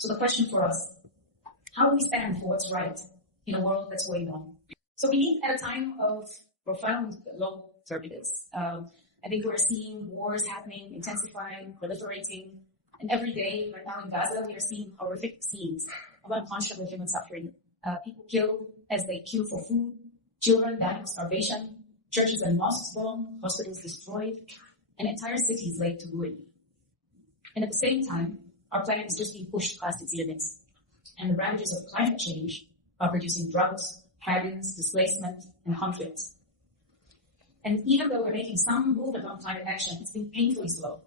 So the question for us, how do we stand for what's right in a world that's going on? So we live at a time of profound global turbulence. I think we're seeing wars happening, intensifying, proliferating, and every day right now in Gaza, we are seeing horrific scenes of unconscionable human suffering. People killed as they queue for food, children dying of starvation, churches and mosques bombed, hospitals destroyed, and entire cities laid to ruin. And at the same time, our planet is just being pushed past its limits. And the ravages of climate change are producing droughts, famines, displacement, and conflicts. And even though we're making some movement on climate action, it's been painfully slow.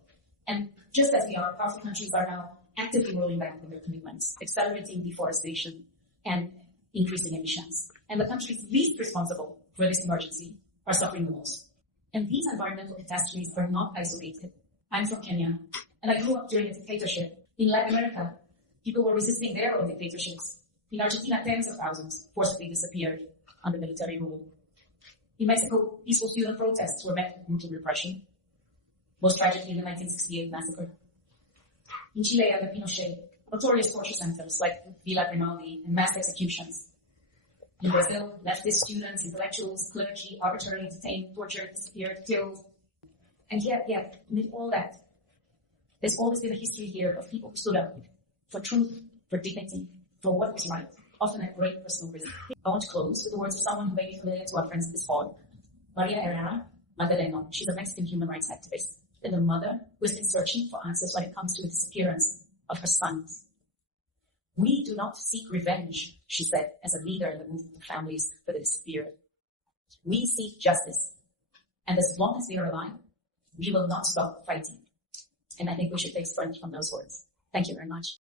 And just as we are, powerful countries are now actively rolling back on their commitments, accelerating deforestation and increasing emissions. And the countries least responsible for this emergency are suffering the most. And these environmental catastrophes are not isolated. I'm from Kenya, and I grew up during a dictatorship. In Latin America, people were resisting their own dictatorships. In Argentina, tens of thousands forcibly disappeared under military rule. In Mexico, peaceful student protests were met with brutal repression, most tragically the 1968 massacre. In Chile, under Pinochet, notorious torture centers like Villa Grimaldi and mass executions. In Brazil, leftist students, intellectuals, clergy, arbitrarily detained, tortured, disappeared, killed. And yet, amid all that, there's always been a history here of people who stood up for truth, for dignity, for what was right, often at great personal risk. I want to close with the words of someone who may be familiar to our friends this fall, Maria Herrera Magdaleno. She's a Mexican human rights activist and a mother who has been searching for answers when it comes to the disappearance of her sons. We do not seek revenge, she said, as a leader in the movement of families for the disappeared. We seek justice. And as long as we are alive, we will not stop fighting. And I think we should take strength from those words. Thank you very much.